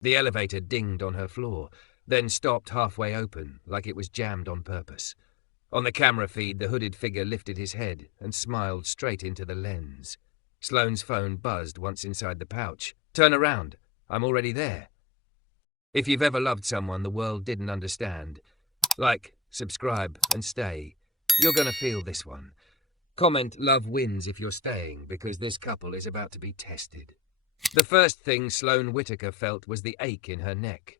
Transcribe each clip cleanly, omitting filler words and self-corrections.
The elevator dinged on her floor, then stopped halfway open, like it was jammed on purpose. On the camera feed, the hooded figure lifted his head and smiled straight into the lens. Sloane's phone buzzed once inside the pouch. "Turn around. I'm already there." If you've ever loved someone the world didn't understand, like, subscribe, and stay, you're gonna feel this one. Comment "Love wins" if you're staying, because this couple is about to be tested. The first thing Sloane Whitaker felt was the ache in her neck,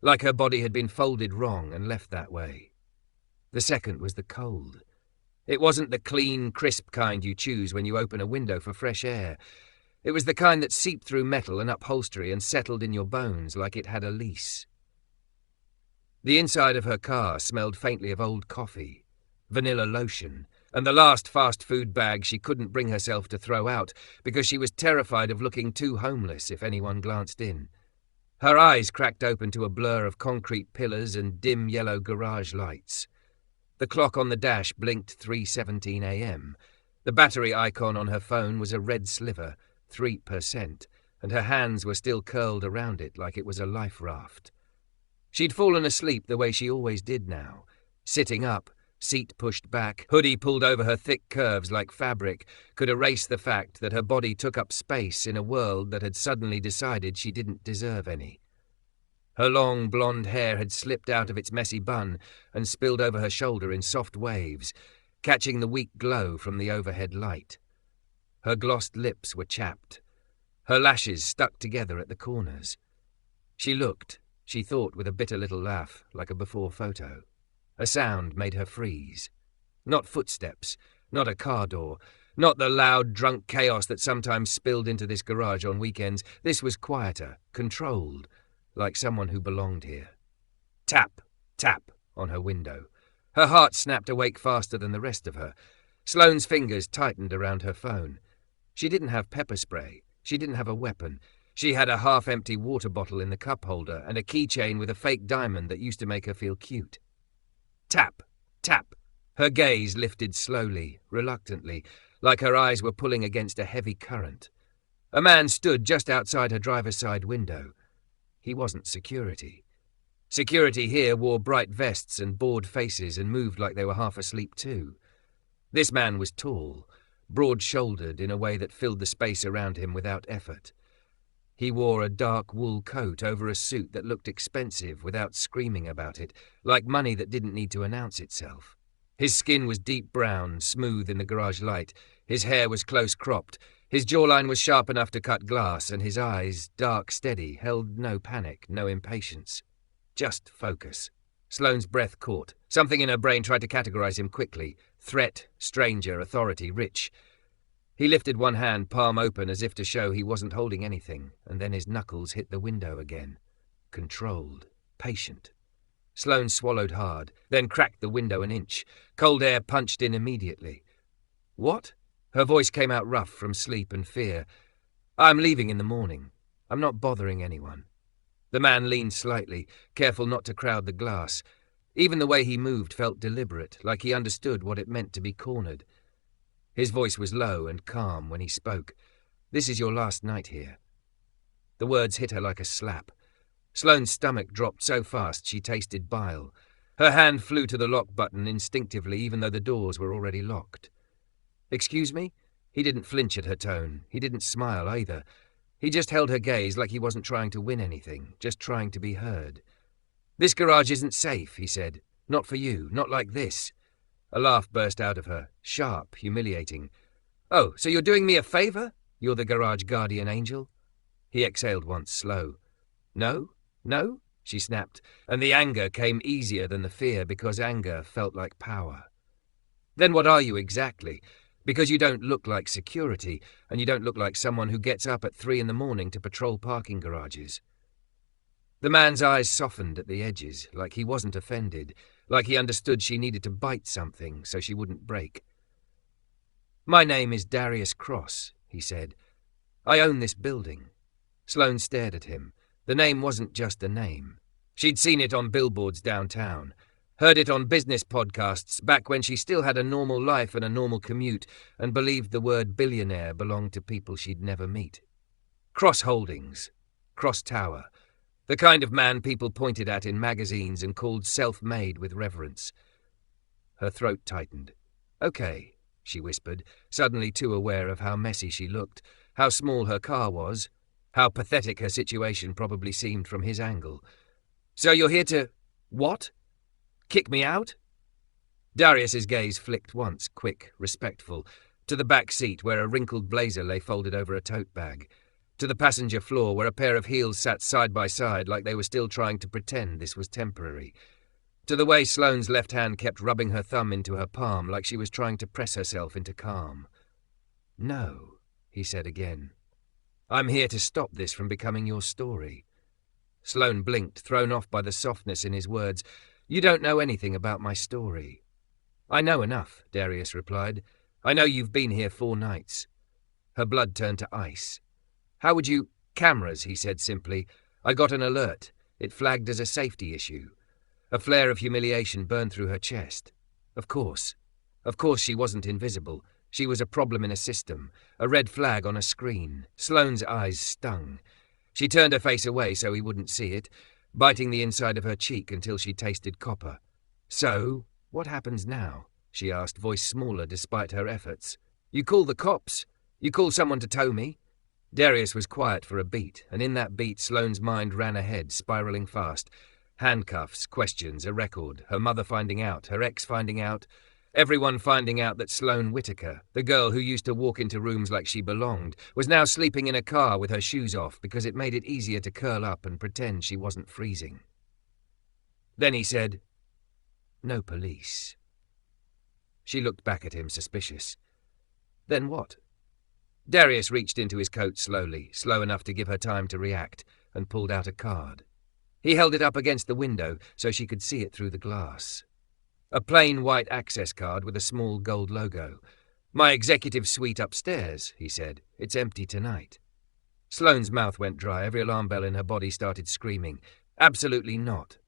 like her body had been folded wrong and left that way. The second was the cold. It wasn't the clean, crisp kind you choose when you open a window for fresh air. It was the kind that seeped through metal and upholstery and settled in your bones like it had a lease. The inside of her car smelled faintly of old coffee, vanilla lotion, and the last fast food bag she couldn't bring herself to throw out because she was terrified of looking too homeless if anyone glanced in. Her eyes cracked open to a blur of concrete pillars and dim yellow garage lights. The clock on the dash blinked 3:17 a.m. The battery icon on her phone was a red sliver, 3%, and her hands were still curled around it like it was a life raft. She'd fallen asleep the way she always did now, sitting up, seat pushed back, hoodie pulled over her thick curves like fabric, could erase the fact that her body took up space in a world that had suddenly decided she didn't deserve any. Her long blonde hair had slipped out of its messy bun and spilled over her shoulder in soft waves, catching the weak glow from the overhead light. Her glossed lips were chapped. Her lashes stuck together at the corners. She looked, she thought with a bitter little laugh, like a before photo. A sound made her freeze. Not footsteps, not a car door, not the loud, drunk chaos that sometimes spilled into this garage on weekends. This was quieter, controlled, like someone who belonged here. Tap, tap on her window. Her heart snapped awake faster than the rest of her. Sloane's fingers tightened around her phone. She didn't have pepper spray. She didn't have a weapon. She had a half-empty water bottle in the cup holder and a keychain with a fake diamond that used to make her feel cute. Tap, tap. Her gaze lifted slowly, reluctantly, like her eyes were pulling against a heavy current. A man stood just outside her driver's side window. He wasn't security. Security here wore bright vests and bored faces and moved like they were half asleep too. This man was tall, broad-shouldered in a way that filled the space around him without effort. He wore a dark wool coat over a suit that looked expensive without screaming about it, like money that didn't need to announce itself. His skin was deep brown, smooth in the garage light. His hair was close-cropped. His jawline was sharp enough to cut glass, and his eyes, dark, steady, held no panic, no impatience. Just focus. Sloane's breath caught. Something in her brain tried to categorize him quickly. Threat, stranger, authority, rich. He lifted one hand, palm open, as if to show he wasn't holding anything, and then his knuckles hit the window again. Controlled. Patient. Sloane swallowed hard, then cracked the window an inch. Cold air punched in immediately. "What?" Her voice came out rough from sleep and fear. "I'm leaving in the morning. I'm not bothering anyone." The man leaned slightly, careful not to crowd the glass. Even the way he moved felt deliberate, like he understood what it meant to be cornered. His voice was low and calm when he spoke. "This is your last night here." The words hit her like a slap. Sloane's stomach dropped so fast she tasted bile. Her hand flew to the lock button instinctively, even though the doors were already locked. "Excuse me?" He didn't flinch at her tone. He didn't smile either. He just held her gaze like he wasn't trying to win anything, just trying to be heard. "This garage isn't safe," he said. "Not for you, not like this." A laugh burst out of her, sharp, humiliating. "Oh, so you're doing me a favor? You're the garage guardian angel?" He exhaled once, slow. "No? No?" she snapped, and the anger came easier than the fear because anger felt like power. "Then what are you exactly? Because you don't look like security, and you don't look like someone who gets up at 3 a.m. to patrol parking garages." The man's eyes softened at the edges, like he wasn't offended, like he understood she needed to bite something so she wouldn't break. "My name is Darius Cross," he said. "I own this building." Sloane stared at him. The name wasn't just a name. She'd seen it on billboards downtown, heard it on business podcasts back when she still had a normal life and a normal commute, and believed the word billionaire belonged to people she'd never meet. Cross Holdings. Cross Tower. The kind of man people pointed at in magazines and called self-made with reverence. Her throat tightened. "Okay," she whispered, suddenly too aware of how messy she looked, how small her car was, how pathetic her situation probably seemed from his angle. "So you're here to... what? Kick me out?" Darius's gaze flicked once, quick, respectful, to the back seat where a wrinkled blazer lay folded over a tote bag, to the passenger floor where a pair of heels sat side by side like they were still trying to pretend this was temporary, to the way Sloane's left hand kept rubbing her thumb into her palm like she was trying to press herself into calm. "No," he said again. "I'm here to stop this from becoming your story." Sloane blinked, thrown off by the softness in his words. "You don't know anything about my story." "I know enough," Darius replied. "I know you've been here 4 nights." Her blood turned to ice. "How would you—" "Cameras," he said simply. "I got an alert. It flagged as a safety issue." A flare of humiliation burned through her chest. Of course. Of course she wasn't invisible. She was a problem in a system, a red flag on a screen. Sloane's eyes stung. She turned her face away so he wouldn't see it, biting the inside of her cheek until she tasted copper. "So, what happens now?" she asked, voice smaller despite her efforts. "You call the cops? You call someone to tow me?" Darius was quiet for a beat, and in that beat Sloane's mind ran ahead, spiraling fast. Handcuffs, questions, a record, her mother finding out, her ex finding out, everyone finding out that Sloane Whitaker, the girl who used to walk into rooms like she belonged, was now sleeping in a car with her shoes off because it made it easier to curl up and pretend she wasn't freezing. Then he said, "No police." She looked back at him, suspicious. "Then what?" Darius reached into his coat slowly, slow enough to give her time to react, and pulled out a card. He held it up against the window so she could see it through the glass. A plain white access card with a small gold logo. "My executive suite upstairs," he said. "It's empty tonight." Sloane's mouth went dry. Every alarm bell in her body started screaming. "Absolutely not."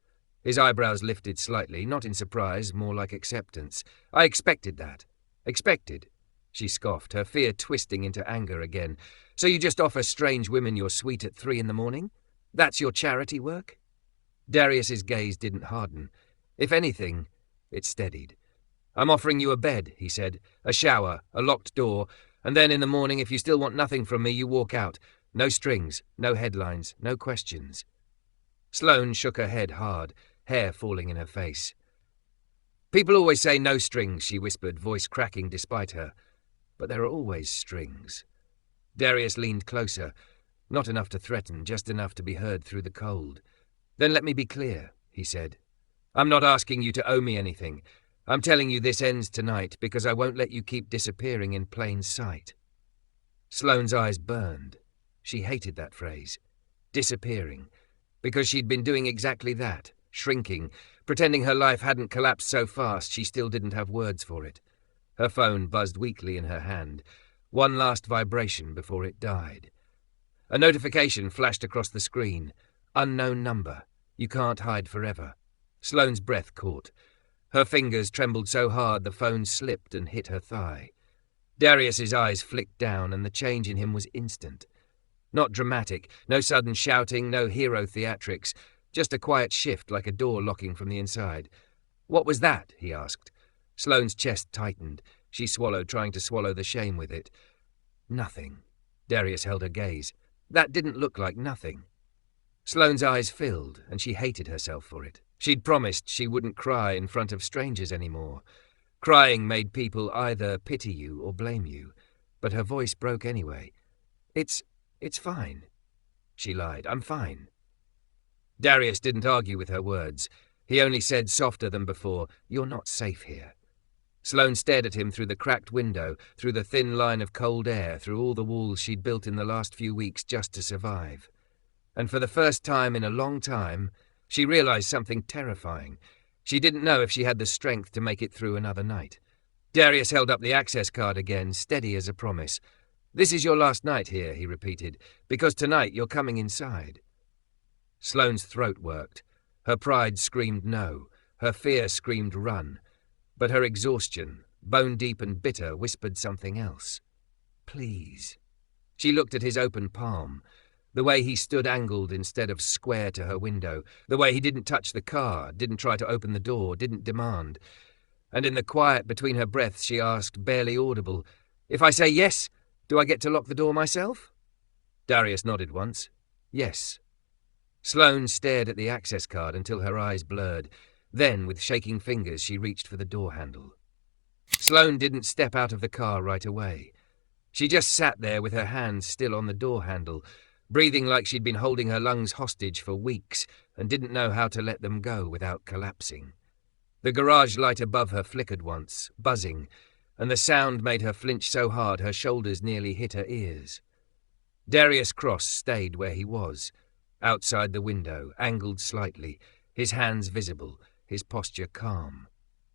His eyebrows lifted slightly, not in surprise, more like acceptance. "I expected that." "Expected?" She scoffed, her fear twisting into anger again. "So you just offer strange women your suite at 3 a.m? That's your charity work?" Darius's gaze didn't harden. If anything, it steadied. "I'm offering you a bed," he said, "a shower, a locked door, and then in the morning, if you still want nothing from me, you walk out. No strings, no headlines, no questions." Sloane shook her head hard, hair falling in her face. "People always say no strings," she whispered, voice cracking despite her. "But there are always strings." Darius leaned closer, not enough to threaten, just enough to be heard through the cold. "Then let me be clear," he said. "I'm not asking you to owe me anything. I'm telling you this ends tonight because I won't let you keep disappearing in plain sight." Sloane's eyes burned. She hated that phrase. Disappearing. Because she'd been doing exactly that, shrinking, pretending her life hadn't collapsed so fast she still didn't have words for it. Her phone buzzed weakly in her hand. One last vibration before it died. A notification flashed across the screen. "Unknown number. You can't hide forever." Sloane's breath caught. Her fingers trembled so hard the phone slipped and hit her thigh. Darius's eyes flicked down, and the change in him was instant. Not dramatic, no sudden shouting, no hero theatrics, just a quiet shift like a door locking from the inside. "What was that?" he asked. Sloane's chest tightened. She swallowed, trying to swallow the shame with it. "Nothing." Darius held her gaze. "That didn't look like nothing." Sloane's eyes filled, and she hated herself for it. She'd promised she wouldn't cry in front of strangers anymore. Crying made people either pity you or blame you, but her voice broke anyway. It's fine," she lied. "I'm fine." Darius didn't argue with her words. He only said, softer than before, "You're not safe here." Sloane stared at him through the cracked window, through the thin line of cold air, through all the walls she'd built in the last few weeks just to survive. And for the first time in a long time, she realized something terrifying. She didn't know if she had the strength to make it through another night. Darius held up the access card again, steady as a promise. "This is your last night here," he repeated, "because tonight you're coming inside." Sloane's throat worked. Her pride screamed no. Her fear screamed run. But her exhaustion, bone-deep and bitter, whispered something else. "Please." She looked at his open palm. The way he stood angled instead of square to her window. The way he didn't touch the car, didn't try to open the door, didn't demand. And in the quiet between her breaths she asked, barely audible, "If I say yes, do I get to lock the door myself?" Darius nodded once. Yes. Sloane stared at the access card until her eyes blurred. Then, with shaking fingers, she reached for the door handle. Sloane didn't step out of the car right away. She just sat there with her hands still on the door handle, breathing like she'd been holding her lungs hostage for weeks and didn't know how to let them go without collapsing. The garage light above her flickered once, buzzing, and the sound made her flinch so hard her shoulders nearly hit her ears. Darius Cross stayed where he was, outside the window, angled slightly, his hands visible, his posture calm.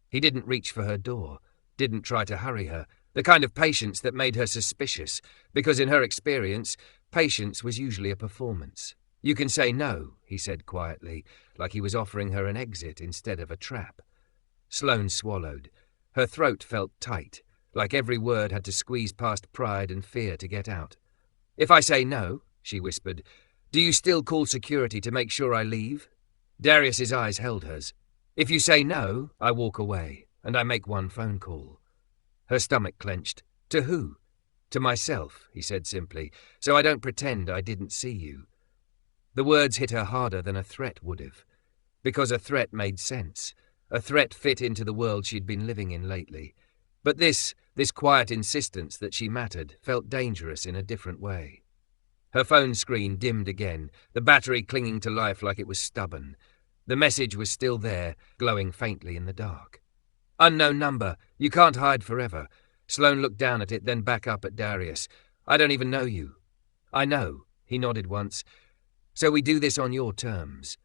He didn't reach for her door, didn't try to hurry her, the kind of patience that made her suspicious, because in her experience, patience was usually a performance. "You can say no," he said quietly, like he was offering her an exit instead of a trap. Sloane swallowed. Her throat felt tight, like every word had to squeeze past pride and fear to get out. "If I say no," she whispered, "do you still call security to make sure I leave?" Darius's eyes held hers. "If you say no, I walk away, and I make one phone call." Her stomach clenched. "To who?" "To myself," he said simply, "so I don't pretend I didn't see you." The words hit her harder than a threat would have, because a threat made sense. A threat fit into the world she'd been living in lately. But this quiet insistence that she mattered felt dangerous in a different way. Her phone screen dimmed again, the battery clinging to life like it was stubborn. The message was still there, glowing faintly in the dark. "Unknown number. You can't hide forever." Sloane looked down at it, then back up at Darius. "I don't even know you." "I know." He nodded once. "So we do this on your terms."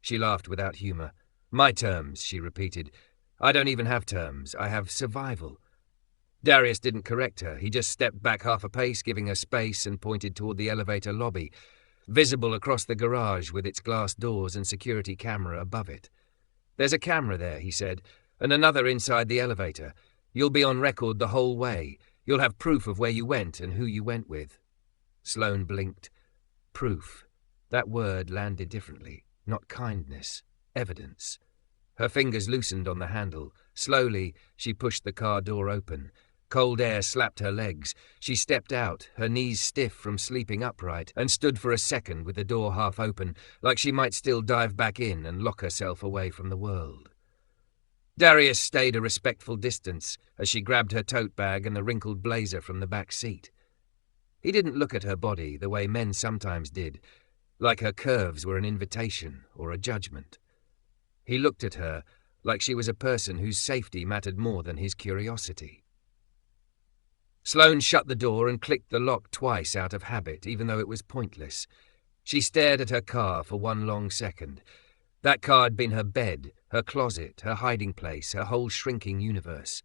She laughed without humor. "My terms," she repeated. "I don't even have terms. I have survival." Darius didn't correct her. He just stepped back half a pace, giving her space, and pointed toward the elevator lobby, visible across the garage with its glass doors and security camera above it. "There's a camera there," he said, "and another inside the elevator. You'll be on record the whole way. You'll have proof of where you went and who you went with." Sloane blinked. Proof. That word landed differently. Not kindness. Evidence. Her fingers loosened on the handle. Slowly, she pushed the car door open. Cold air slapped her legs. She stepped out, her knees stiff from sleeping upright, and stood for a second with the door half open, like she might still dive back in and lock herself away from the world. Darius stayed a respectful distance as she grabbed her tote bag and the wrinkled blazer from the back seat. He didn't look at her body the way men sometimes did, like her curves were an invitation or a judgment. He looked at her like she was a person whose safety mattered more than his curiosity. Sloane shut the door and clicked the lock twice out of habit, even though it was pointless. She stared at her car for one long second. That car had been her bed, her closet, her hiding place, her whole shrinking universe.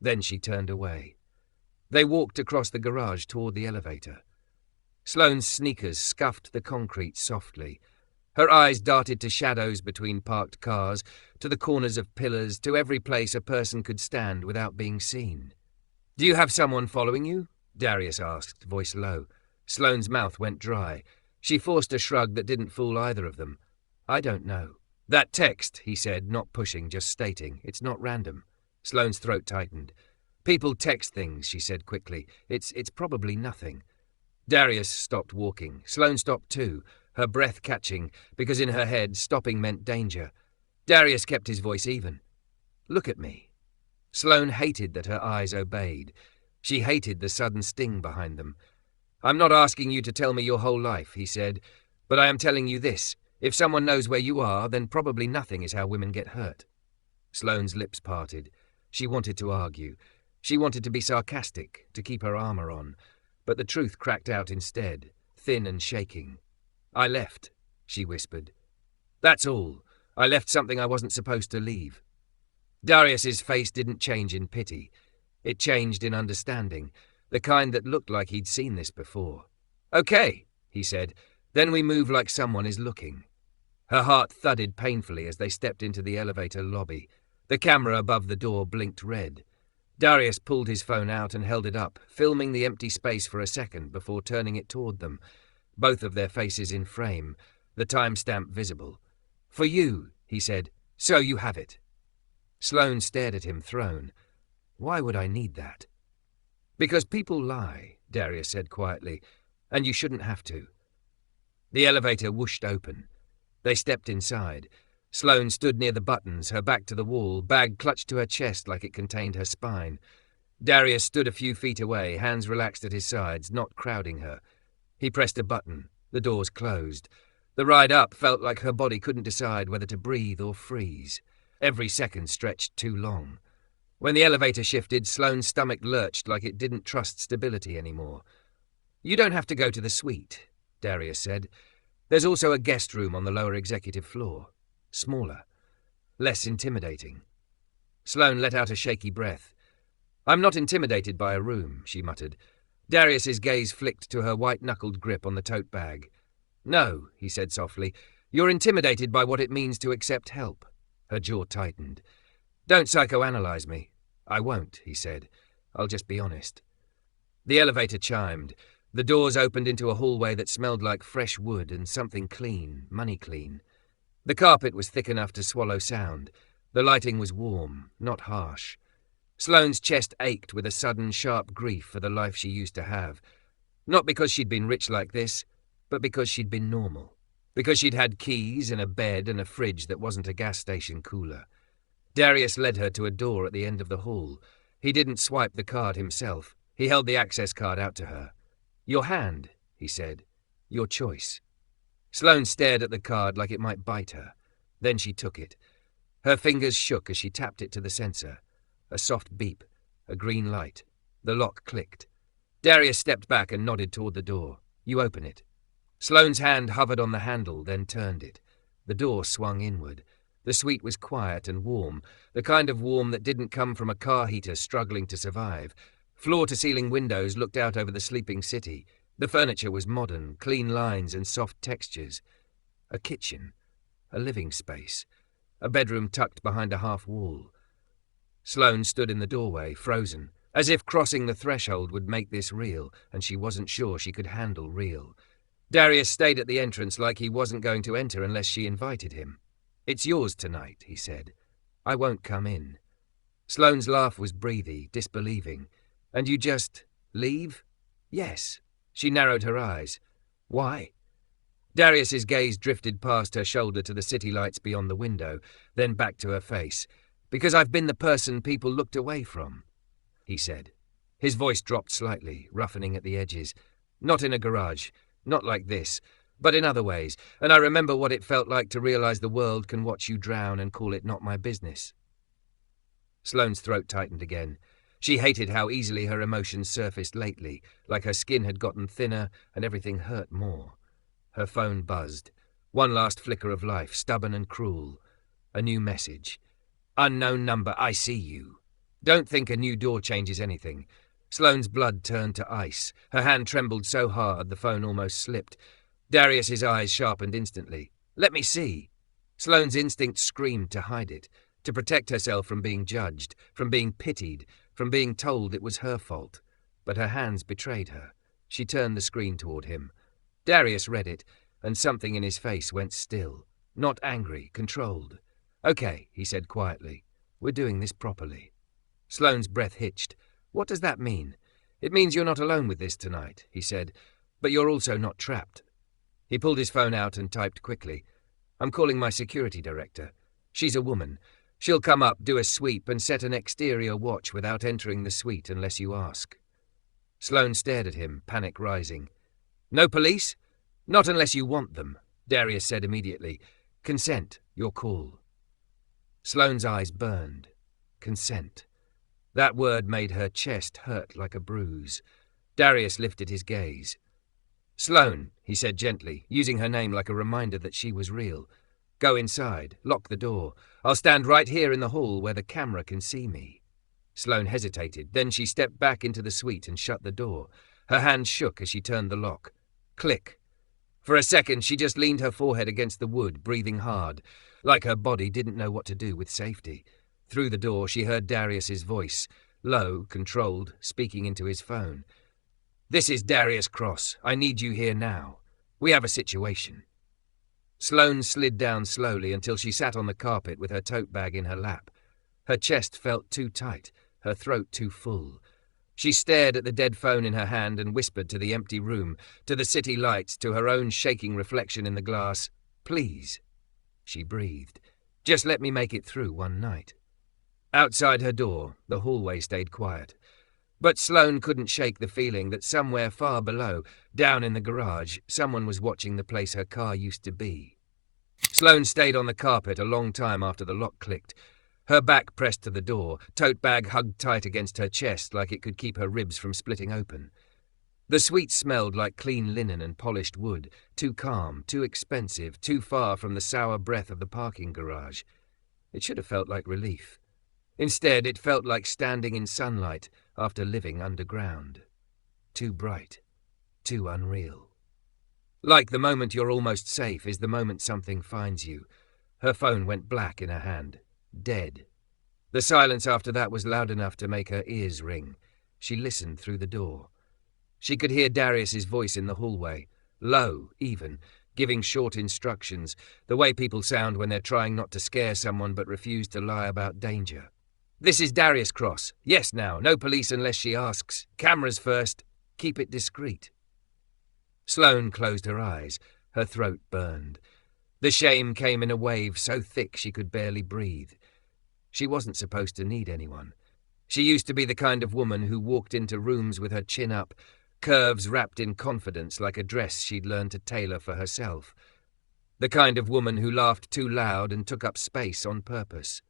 Then she turned away. They walked across the garage toward the elevator. Sloane's sneakers scuffed the concrete softly. Her eyes darted to shadows between parked cars, to the corners of pillars, to every place a person could stand without being seen. "Do you have someone following you?" Darius asked, voice low. Sloane's mouth went dry. She forced a shrug that didn't fool either of them. "I don't know." "That text," he said, not pushing, just stating. "It's not random." Sloane's throat tightened. "People text things," she said quickly. It's probably nothing." Darius stopped walking. Sloane stopped too, her breath catching, because in her head, stopping meant danger. Darius kept his voice even. "Look at me." Sloane hated that her eyes obeyed. She hated the sudden sting behind them. "I'm not asking you to tell me your whole life," he said, "but I am telling you this. If someone knows where you are, then probably nothing is how women get hurt." Sloane's lips parted. She wanted to argue. She wanted to be sarcastic, to keep her armor on. But the truth cracked out instead, thin and shaking. "I left," she whispered. "That's all. I left something I wasn't supposed to leave." Darius's face didn't change in pity. It changed in understanding, the kind that looked like he'd seen this before. "Okay," he said. "Then we move like someone is looking." Her heart thudded painfully as they stepped into the elevator lobby. The camera above the door blinked red. Darius pulled his phone out and held it up, filming the empty space for a second before turning it toward them. both of their faces in frame, the timestamp visible. "For you," he said, "so you have it." Sloane stared at him, thrown. "Why would I need that?" "Because people lie," Darius said quietly, "and you shouldn't have to." The elevator whooshed open. They stepped inside. Sloane stood near the buttons, her back to the wall, bag clutched to her chest like it contained her spine. Darius stood a few feet away, hands relaxed at his sides, not crowding her. He pressed a button. The doors closed. The ride up felt like her body couldn't decide whether to breathe or freeze. Every second stretched too long. When the elevator shifted, Sloane's stomach lurched like it didn't trust stability anymore. "You don't have to go to the suite," Darius said. "There's also a guest room on the lower executive floor. Smaller. Less intimidating." Sloane let out a shaky breath. "I'm not intimidated by a room," she muttered. Darius's gaze flicked to her white-knuckled grip on the tote bag. "No," he said softly. "You're intimidated by what it means to accept help." Her jaw tightened. "Don't psychoanalyze me." "I won't," he said. "I'll just be honest." The elevator chimed. The doors opened into a hallway that smelled like fresh wood and something clean, money clean. The carpet was thick enough to swallow sound. The lighting was warm, not harsh. Sloane's chest ached with a sudden, sharp grief for the life she used to have. Not because she'd been rich like this, but because she'd been normal. Because she'd had keys and a bed and a fridge that wasn't a gas station cooler. Darius led her to a door at the end of the hall. He didn't swipe the card himself. He held the access card out to her. "Your hand," he said. "Your choice." Sloane stared at the card like it might bite her. Then she took it. Her fingers shook as she tapped it to the sensor. A soft beep. A green light. The lock clicked. Darius stepped back and nodded toward the door. "You open it." Sloane's hand hovered on the handle, then turned it. The door swung inward. The suite was quiet and warm, the kind of warm that didn't come from a car heater struggling to survive. Floor-to-ceiling windows looked out over the sleeping city. The furniture was modern, clean lines and soft textures. A kitchen. A living space. A bedroom tucked behind a half wall. Sloane stood in the doorway, frozen, as if crossing the threshold would make this real, and she wasn't sure she could handle real. Darius stayed at the entrance like he wasn't going to enter unless she invited him. "It's yours tonight," he said. "I won't come in." Sloane's laugh was breathy, disbelieving. "And you just leave?" "Yes." She narrowed her eyes. "Why?" Darius's gaze drifted past her shoulder to the city lights beyond the window, then back to her face. "Because I've been the person people looked away from," he said. His voice dropped slightly, roughening at the edges. "Not in a garage, not like this, but in other ways, and I remember what it felt like to realize the world can watch you drown and call it not my business." Sloane's throat tightened again. She hated how easily her emotions surfaced lately, like her skin had gotten thinner and everything hurt more. Her phone buzzed. One last flicker of life, stubborn and cruel. A new message. "Unknown number, I see you." Don't think a new door changes anything. Sloane's blood turned to ice. Her hand trembled so hard the phone almost slipped. Darius's eyes sharpened instantly. "Let me see." Sloane's instinct screamed to hide it, to protect herself from being judged, from being pitied, from being told it was her fault. But her hands betrayed her. She turned the screen toward him. Darius read it, and something in his face went still. Not angry, controlled. "Okay," he said quietly. "We're doing this properly." Sloane's breath hitched. "What does that mean?" "It means you're not alone with this tonight," he said. "But you're also not trapped." He pulled his phone out and typed quickly. "I'm calling my security director. She's a woman. She'll come up, do a sweep, and set an exterior watch without entering the suite unless you ask." Sloane stared at him, panic rising. "No police?" "Not unless you want them," Darius said immediately. "Consent, your call." Sloane's eyes burned. Consent. That word made her chest hurt like a bruise. Darius lifted his gaze. "Sloane," he said gently, using her name like a reminder that she was real. "Go inside. Lock the door. I'll stand right here in the hall where the camera can see me." Sloane hesitated. Then she stepped back into the suite and shut the door. Her hand shook as she turned the lock. Click. For a second, she just leaned her forehead against the wood, breathing hard, like her body didn't know what to do with safety. Through the door, she heard Darius's voice, low, controlled, speaking into his phone. "This is Darius Cross. I need you here now." We have a situation." Sloane slid down slowly until she sat on the carpet with her tote bag in her lap. Her chest felt too tight, her throat too full. She stared at the dead phone in her hand and whispered to the empty room, to the city lights, to her own shaking reflection in the glass, "Please." She breathed. "Just let me make it through one night." Outside her door, the hallway stayed quiet. But Sloane couldn't shake the feeling that somewhere far below, down in the garage, someone was watching the place her car used to be. Sloane stayed on the carpet a long time after the lock clicked, her back pressed to the door, tote bag hugged tight against her chest like it could keep her ribs from splitting open. The suite smelled like clean linen and polished wood, too calm, too expensive, too far from the sour breath of the parking garage. It should have felt like relief. Instead, it felt like standing in sunlight after living underground. Too bright, too unreal. Like the moment you're almost safe is the moment something finds you. Her phone went black in her hand. Dead. The silence after that was loud enough to make her ears ring. She listened through the door. She could hear Darius's voice in the hallway, low, even, giving short instructions, the way people sound when they're trying not to scare someone but refuse to lie about danger. "This is Darius Cross. Yes now, no police unless she asks. Cameras first. Keep it discreet." Sloane closed her eyes. Her throat burned. The shame came in a wave so thick she could barely breathe. She wasn't supposed to need anyone. She used to be the kind of woman who walked into rooms with her chin up, curves wrapped in confidence like a dress she'd learned to tailor for herself. The kind of woman who laughed too loud and took up space on purpose.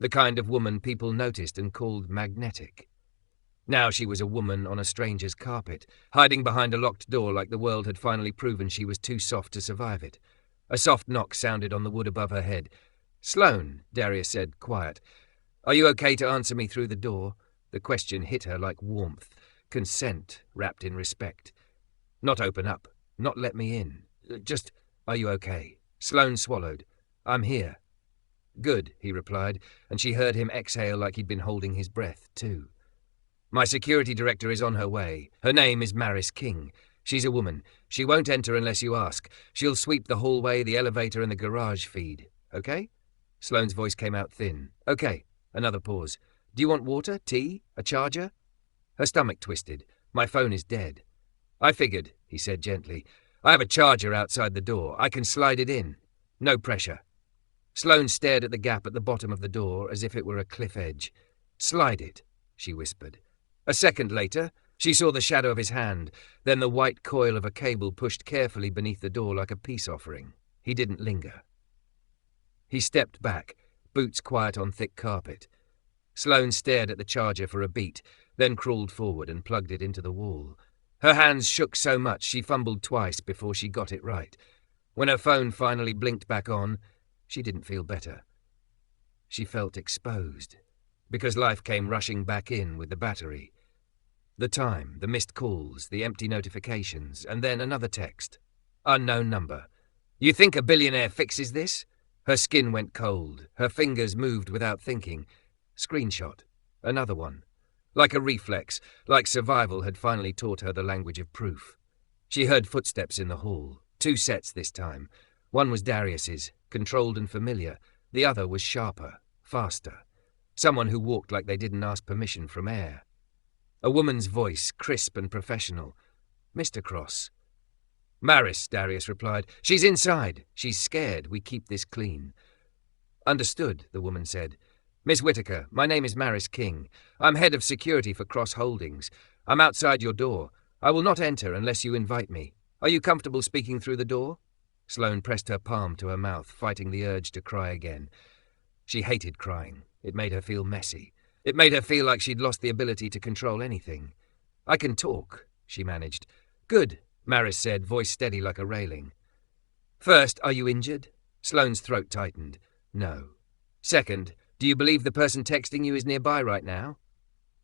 The kind of woman people noticed and called magnetic. Now she was a woman on a stranger's carpet, hiding behind a locked door like the world had finally proven she was too soft to survive it. A soft knock sounded on the wood above her head. "Sloane," Darius said, quiet. "Are you okay to answer me through the door?" The question hit her like warmth, consent wrapped in respect. Not open up, not let me in. Just, are you okay? Sloane swallowed. "I'm here." "Good," he replied, and she heard him exhale like he'd been holding his breath, too. "My security director is on her way. Her name is Maris King. She's a woman. She won't enter unless you ask. She'll sweep the hallway, the elevator, and the garage feed. Okay?" Sloane's voice came out thin. "Okay." Another pause. "Do you want water? Tea? A charger?" Her stomach twisted. "My phone is dead." "I figured," he said gently. "I have a charger outside the door. I can slide it in. No pressure." Sloane stared at the gap at the bottom of the door as if it were a cliff edge. "Slide it," she whispered. A second later, she saw the shadow of his hand, then the white coil of a cable pushed carefully beneath the door like a peace offering. He didn't linger. He stepped back, boots quiet on thick carpet. Sloane stared at the charger for a beat, then crawled forward and plugged it into the wall. Her hands shook so much she fumbled twice before she got it right. When her phone finally blinked back on, she didn't feel better. She felt exposed, because life came rushing back in with the battery. The time, the missed calls, the empty notifications, and then another text. Unknown number. "You think a billionaire fixes this?" Her skin went cold. Her fingers moved without thinking. Screenshot. Another one. Like a reflex, like survival had finally taught her the language of proof. She heard footsteps in the hall. 2 sets this time. One was Darius's, controlled and familiar. The other was sharper, faster. Someone who walked like they didn't ask permission from air. A woman's voice, crisp and professional. "Mr. Cross." "Maris," Darius replied. "She's inside. She's scared. We keep this clean." "Understood," the woman said. "Miss Whitaker, my name is Maris King. I'm head of security for Cross Holdings. I'm outside your door. I will not enter unless you invite me. Are you comfortable speaking through the door?" Sloane pressed her palm to her mouth, fighting the urge to cry again. She hated crying. It made her feel messy. It made her feel like she'd lost the ability to control anything. "I can talk," she managed. "Good," Maris said, voice steady like a railing. "First, are you injured?" Sloane's throat tightened. "No." "Second, do you believe the person texting you is nearby right now?"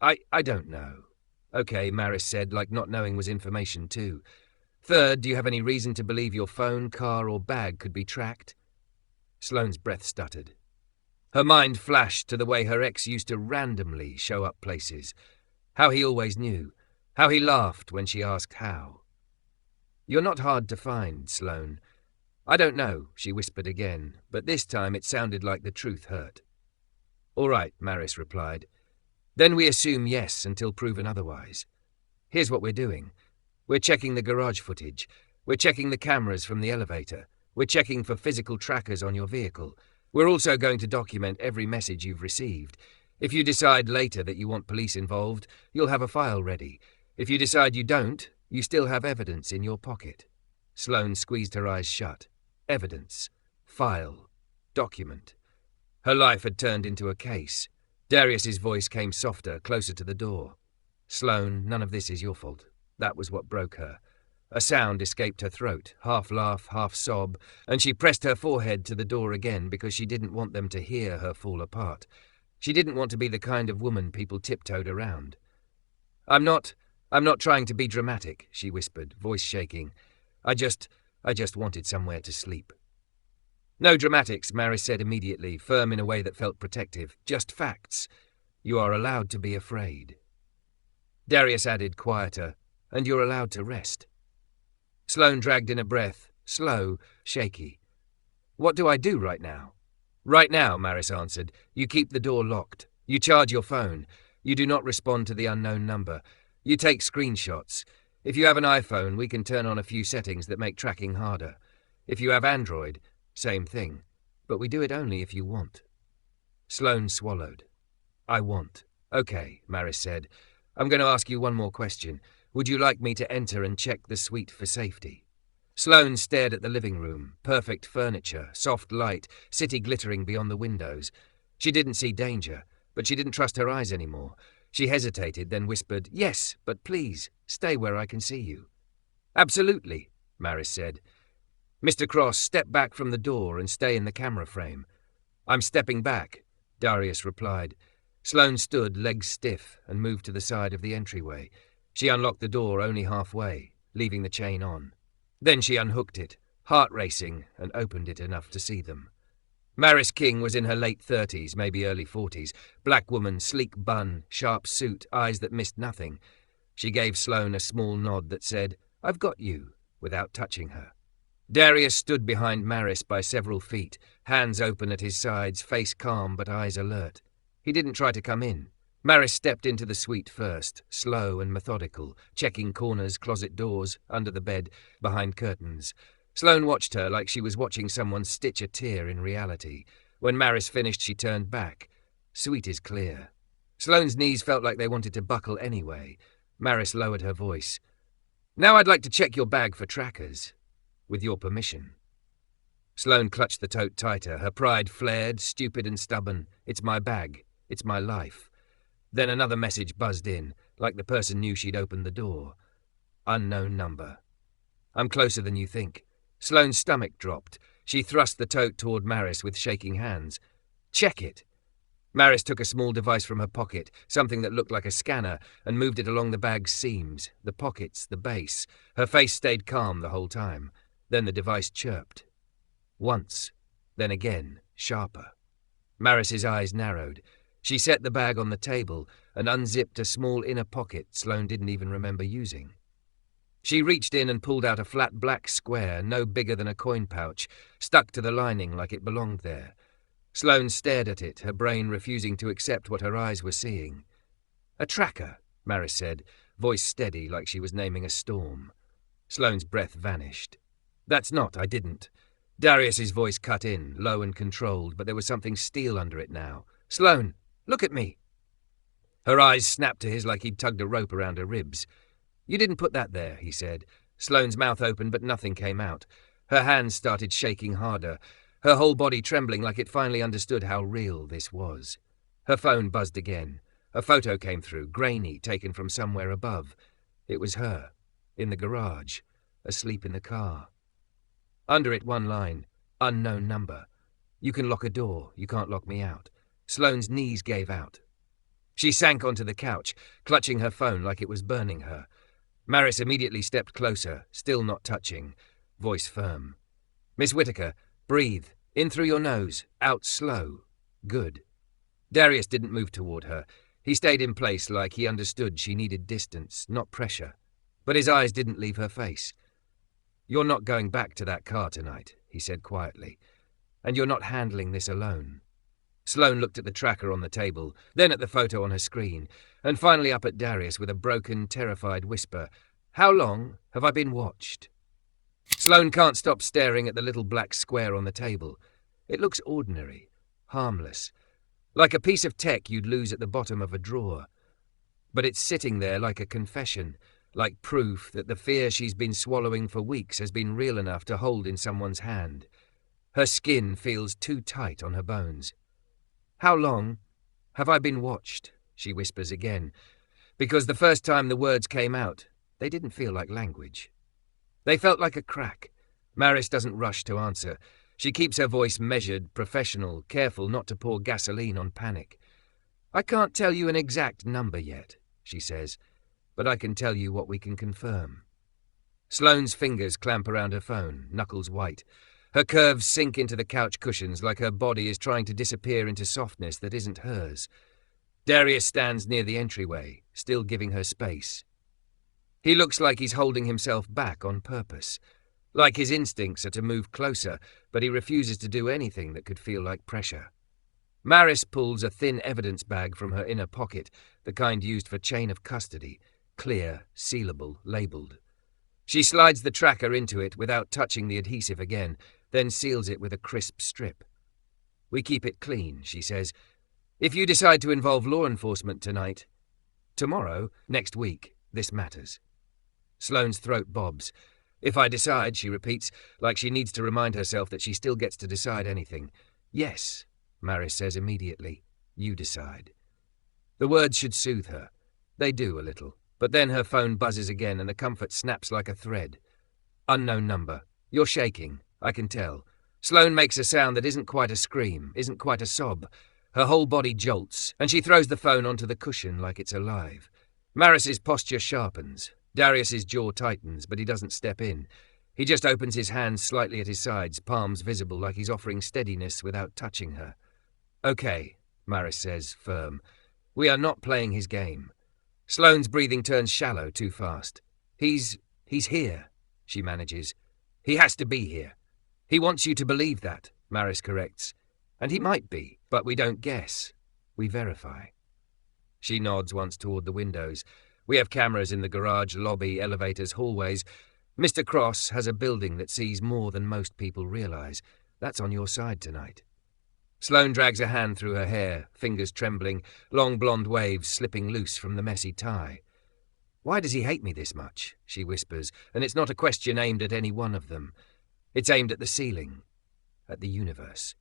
I don't know." "Okay," Maris said, like not knowing was information too. "Third, do you have any reason to believe your phone, car, or bag could be tracked?" Sloane's breath stuttered. Her mind flashed to the way her ex used to randomly show up places. How he always knew. How he laughed when she asked how. "You're not hard to find, Sloane." "I don't know," she whispered again, but this time it sounded like the truth hurt. "All right," Maris replied. "Then we assume yes until proven otherwise. Here's what we're doing. We're checking the garage footage. We're checking the cameras from the elevator. We're checking for physical trackers on your vehicle. We're also going to document every message you've received. If you decide later that you want police involved, you'll have a file ready. If you decide you don't, you still have evidence in your pocket." Sloane squeezed her eyes shut. Evidence. File. Document. Her life had turned into a case. Darius's voice came softer, closer to the door. "Sloane, none of this is your fault." That was what broke her. A sound escaped her throat, half laugh, half sob, and she pressed her forehead to the door again because she didn't want them to hear her fall apart. She didn't want to be the kind of woman people tiptoed around. I'm not trying to be dramatic," she whispered, voice shaking. I just wanted somewhere to sleep." "No dramatics," Maris said immediately, firm in a way that felt protective. "Just facts. You are allowed to be afraid." Darius added, quieter, "And you're allowed to rest." Sloane dragged in a breath, slow, shaky. "What do I do right now?" "Right now," Maris answered, "you keep the door locked. You charge your phone. You do not respond to the unknown number. You take screenshots. If you have an iPhone, we can turn on a few settings that make tracking harder. If you have Android, same thing. But we do it only if you want." Sloane swallowed. "I want." "Okay," Maris said. "I'm going to ask you one more question. Would you like me to enter and check the suite for safety?" Sloane stared at the living room. Perfect furniture, soft light, city glittering beyond the windows. She didn't see danger, but she didn't trust her eyes anymore. She hesitated, then whispered, "Yes, but please, stay where I can see you." "Absolutely," Maris said. "Mr. Cross, step back from the door and stay in the camera frame." "I'm stepping back," Darius replied. Sloane stood, legs stiff, and moved to the side of the entryway. She unlocked the door only halfway, leaving the chain on. Then she unhooked it, heart racing, and opened it enough to see them. Maris King was in her late 30s, maybe early 40s. Black woman, sleek bun, sharp suit, eyes that missed nothing. She gave Sloane a small nod that said, "I've got you," without touching her. Darius stood behind Maris by several feet, hands open at his sides, face calm but eyes alert. He didn't try to come in. Maris stepped into the suite first, slow and methodical, checking corners, closet doors, under the bed, behind curtains. Sloane watched her like she was watching someone stitch a tear in reality. When Maris finished, she turned back. "Suite is clear." Sloane's knees felt like they wanted to buckle anyway. Maris lowered her voice. "Now I'd like to check your bag for trackers. With your permission." Sloane clutched the tote tighter, her pride flared, stupid and stubborn. "It's my bag. It's my life." Then another message buzzed in, like the person knew she'd opened the door. Unknown number. "I'm closer than you think." Sloane's stomach dropped. She thrust the tote toward Maris with shaking hands. "Check it." Maris took a small device from her pocket, something that looked like a scanner, and moved it along the bag's seams, the pockets, the base. Her face stayed calm the whole time. Then the device chirped. Once, then again, sharper. Maris's eyes narrowed. She set the bag on the table and unzipped a small inner pocket Sloane didn't even remember using. She reached in and pulled out a flat black square, no bigger than a coin pouch, stuck to the lining like it belonged there. Sloane stared at it, her brain refusing to accept what her eyes were seeing. "A tracker," Maris said, voice steady like she was naming a storm. Sloane's breath vanished. I didn't." Darius's voice cut in, low and controlled, but there was something steel under it now. "Sloane, look at me." Her eyes snapped to his like he'd tugged a rope around her ribs. "You didn't put that there," he said. Sloane's mouth opened, but nothing came out. Her hands started shaking harder, her whole body trembling like it finally understood how real this was. Her phone buzzed again. A photo came through, grainy, taken from somewhere above. It was her, in the garage, asleep in the car. Under it, one line, "Unknown number. You can lock a door, you can't lock me out." Sloane's knees gave out. She sank onto the couch, clutching her phone like it was burning her. Maris immediately stepped closer, still not touching, voice firm. "Miss Whitaker, breathe. In through your nose, out slow. Good." Darius didn't move toward her. He stayed in place like he understood she needed distance, not pressure. But his eyes didn't leave her face. "You're not going back to that car tonight," he said quietly. "And you're not handling this alone." Sloane looked at the tracker on the table, then at the photo on her screen, and finally up at Darius with a broken, terrified whisper. "How long have I been watched?" Sloane can't stop staring at the little black square on the table. It looks ordinary, harmless, like a piece of tech you'd lose at the bottom of a drawer. But it's sitting there like a confession, like proof that the fear she's been swallowing for weeks has been real enough to hold in someone's hand. Her skin feels too tight on her bones. "How long have I been watched?" she whispers again, because the first time the words came out, they didn't feel like language. They felt like a crack. Maris doesn't rush to answer. She keeps her voice measured, professional, careful not to pour gasoline on panic. "I can't tell you an exact number yet," she says, "but I can tell you what we can confirm." Sloane's fingers clamp around her phone, knuckles white. Her curves sink into the couch cushions like her body is trying to disappear into softness that isn't hers. Darius stands near the entryway, still giving her space. He looks like he's holding himself back on purpose, like his instincts are to move closer, but he refuses to do anything that could feel like pressure. Maris pulls a thin evidence bag from her inner pocket, the kind used for chain of custody, clear, sealable, labelled. She slides the tracker into it without touching the adhesive again, then seals it with a crisp strip. "We keep it clean," she says. "If you decide to involve law enforcement tonight, tomorrow, next week, this matters." Sloane's throat bobs. "If I decide," she repeats, like she needs to remind herself that she still gets to decide anything. "Yes," Maris says immediately. "You decide." The words should soothe her. They do a little. But then her phone buzzes again and the comfort snaps like a thread. "Unknown number. You're shaking. I can tell." Sloane makes a sound that isn't quite a scream, isn't quite a sob. Her whole body jolts, and she throws the phone onto the cushion like it's alive. Maris's posture sharpens. Darius's jaw tightens, but he doesn't step in. He just opens his hands slightly at his sides, palms visible like he's offering steadiness without touching her. "Okay," Maris says, firm. "We are not playing his game." Sloane's breathing turns shallow too fast. He's here," she manages. "He has to be here." "He wants you to believe that," Maris corrects. "And he might be, but we don't guess. We verify." She nods once toward the windows. "We have cameras in the garage, lobby, elevators, hallways. Mr. Cross has a building that sees more than most people realize. That's on your side tonight." Sloane drags a hand through her hair, fingers trembling, long blonde waves slipping loose from the messy tie. "Why does he hate me this much?" she whispers, and it's not a question aimed at any one of them. It's aimed at the ceiling, at the universe,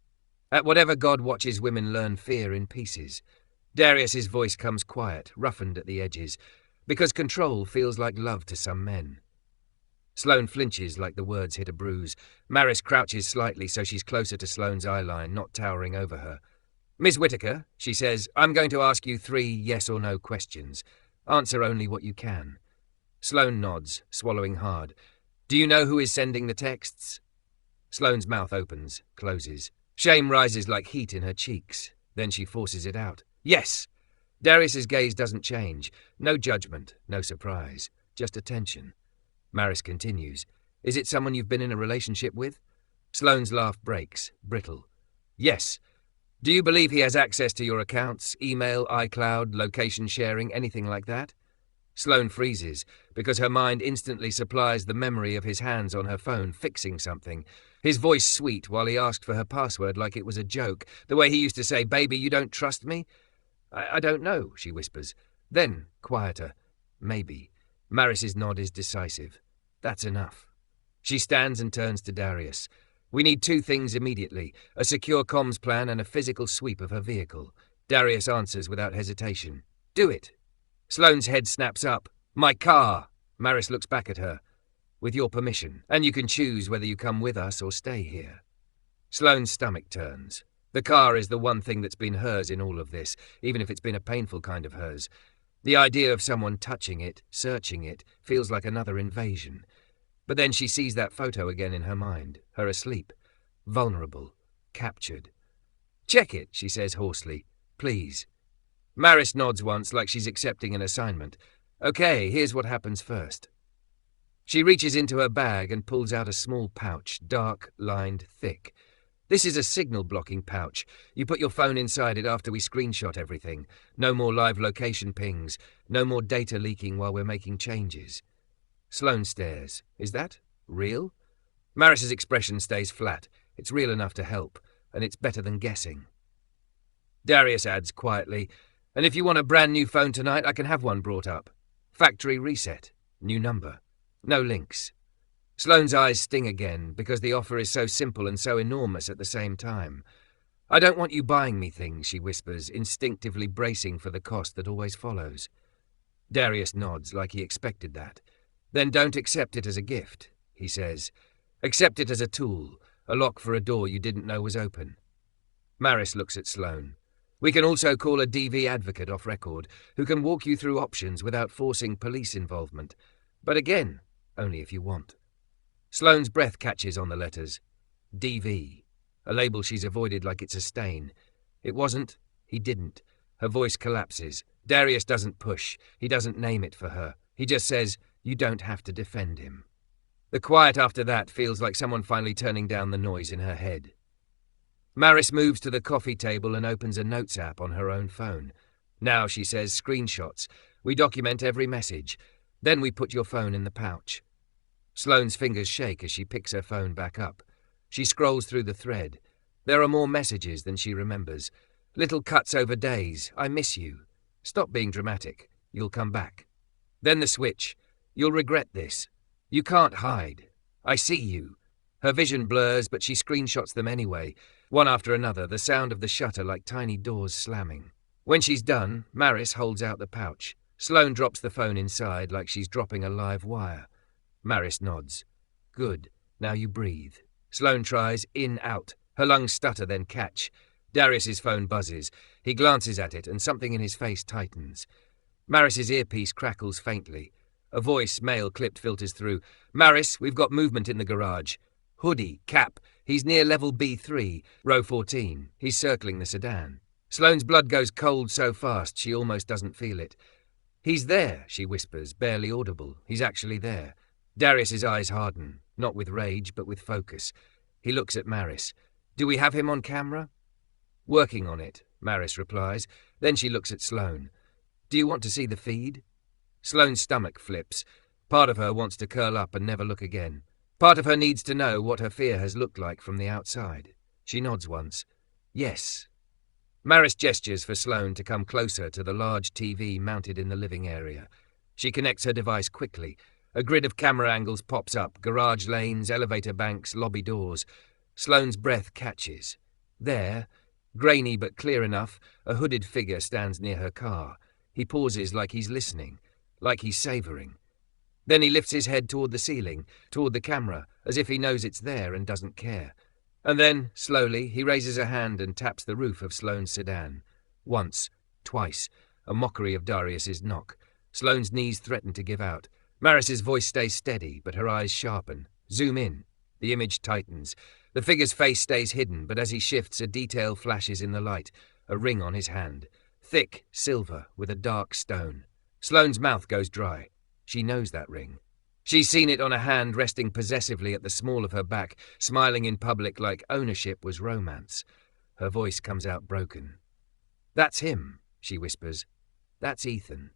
at whatever God watches women learn fear in pieces. Darius's voice comes quiet, roughened at the edges, because control feels like love to some men. Sloane flinches like the words hit a bruise. Maris crouches slightly so she's closer to Sloane's eyeline, not towering over her. "Ms. Whitaker," she says, "I'm going to ask you 3 yes or no questions. Answer only what you can." Sloane nods, swallowing hard. "Do you know who is sending the texts?" Sloane's mouth opens, closes. Shame rises like heat in her cheeks. Then she forces it out. "Yes!" Darius's gaze doesn't change. No judgment, no surprise, just attention. Maris continues. "Is it someone you've been in a relationship with?" Sloane's laugh breaks, brittle. "Yes. Do you believe he has access to your accounts, email, iCloud, location sharing, anything like that?" Sloane freezes, because her mind instantly supplies the memory of his hands on her phone, fixing something. His voice sweet while he asked for her password like it was a joke, the way he used to say, "Baby, you don't trust me?" I don't know," she whispers. Then, quieter, "Maybe." Maris's nod is decisive. "That's enough." She stands and turns to Darius. "We need 2 things immediately, a secure comms plan and a physical sweep of her vehicle." Darius answers without hesitation. "Do it." Sloane's head snaps up. "My car." Maris looks back at her. "With your permission, and you can choose whether you come with us or stay here." Sloane's stomach turns. The car is the one thing that's been hers in all of this, even if it's been a painful kind of hers. The idea of someone touching it, searching it, feels like another invasion. But then she sees that photo again in her mind, her asleep, vulnerable, captured. "Check it," she says hoarsely. "Please." Maris nods once like she's accepting an assignment. "Okay, here's what happens first." She reaches into her bag and pulls out a small pouch, dark, lined, thick. This is a signal-blocking pouch. You put your phone inside it after we screenshot everything. No more live location pings. No more data leaking while we're making changes. Sloane stares. Is that real? Maris's expression stays flat. It's real enough to help, and it's better than guessing. Darius adds quietly, and if you want a brand new phone tonight, I can have one brought up. Factory reset. New number. No links. Sloane's eyes sting again, because the offer is so simple and so enormous at the same time. I don't want you buying me things, she whispers, instinctively bracing for the cost that always follows. Darius nods, like he expected that. Then don't accept it as a gift, he says. Accept it as a tool, a lock for a door you didn't know was open. Maris looks at Sloane. We can also call a DV advocate off record, who can walk you through options without forcing police involvement. But again, only if you want. Sloane's breath catches on the letters. DV. A label she's avoided like it's a stain. It wasn't. He didn't. Her voice collapses. Darius doesn't push. He doesn't name it for her. He just says, you don't have to defend him. The quiet after that feels like someone finally turning down the noise in her head. Maris moves to the coffee table and opens a notes app on her own phone. Now, she says, screenshots. We document every message. Then we put your phone in the pouch. Sloane's fingers shake as she picks her phone back up. She scrolls through the thread. There are more messages than she remembers. Little cuts over days. I miss you. Stop being dramatic. You'll come back. Then the switch. You'll regret this. You can't hide. I see you. Her vision blurs, but she screenshots them anyway, one after another, the sound of the shutter like tiny doors slamming. When she's done, Maris holds out the pouch. Sloane drops the phone inside like she's dropping a live wire. Maris nods. Good. Now you breathe. Sloane tries, in, out. Her lungs stutter, then catch. Darius's phone buzzes. He glances at it, and something in his face tightens. Maris's earpiece crackles faintly. A voice, male clipped, filters through. Maris, we've got movement in the garage. Hoodie, cap. He's near level B3, row 14. He's circling the sedan. Sloane's blood goes cold so fast she almost doesn't feel it. He's there, she whispers, barely audible. He's actually there. Darius's eyes harden, not with rage, but with focus. He looks at Maris. Do we have him on camera? Working on it, Maris replies. Then she looks at Sloane. Do you want to see the feed? Sloane's stomach flips. Part of her wants to curl up and never look again. Part of her needs to know what her fear has looked like from the outside. She nods once. Yes. Maris gestures for Sloane to come closer to the large TV mounted in the living area. She connects her device quickly. A grid of camera angles pops up, garage lanes, elevator banks, lobby doors. Sloane's breath catches. There, grainy but clear enough, a hooded figure stands near her car. He pauses like he's listening, like he's savouring. Then he lifts his head toward the ceiling, toward the camera, as if he knows it's there and doesn't care. And then, slowly, he raises a hand and taps the roof of Sloane's sedan. Once, twice, a mockery of Darius's knock. Sloane's knees threaten to give out. Maris's voice stays steady, but her eyes sharpen. Zoom in. The image tightens. The figure's face stays hidden, but as he shifts, a detail flashes in the light. A ring on his hand. Thick, silver, with a dark stone. Sloane's mouth goes dry. She knows that ring. She's seen it on a hand resting possessively at the small of her back, smiling in public like ownership was romance. Her voice comes out broken. That's him, she whispers. That's Ethan.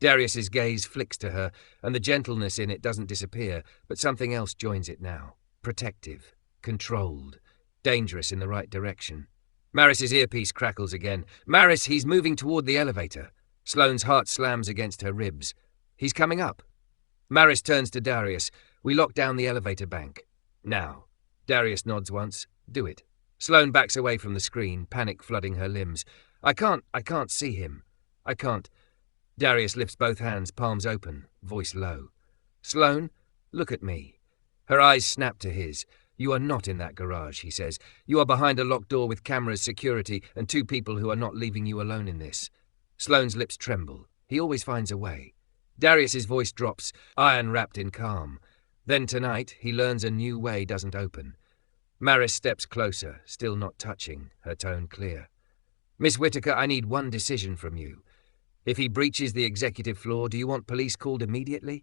Darius's gaze flicks to her, and the gentleness in it doesn't disappear, but something else joins it now. Protective, controlled, dangerous in the right direction. Maris's earpiece crackles again. Maris, he's moving toward the elevator. Sloane's heart slams against her ribs. He's coming up. Maris turns to Darius. We lock down the elevator bank. Now. Darius nods once. Do it. Sloane backs away from the screen, panic flooding her limbs. I can't see him. I can't. Darius lifts both hands, palms open, voice low. Sloane, look at me. Her eyes snap to his. You are not in that garage, he says. You are behind a locked door with cameras, security, and two people who are not leaving you alone in this. Sloane's lips tremble. He always finds a way. Darius's voice drops, iron-wrapped in calm. Then tonight, he learns a new way doesn't open. Maris steps closer, still not touching, her tone clear. Miss Whitaker, I need one decision from you. If he breaches the executive floor, do you want police called immediately?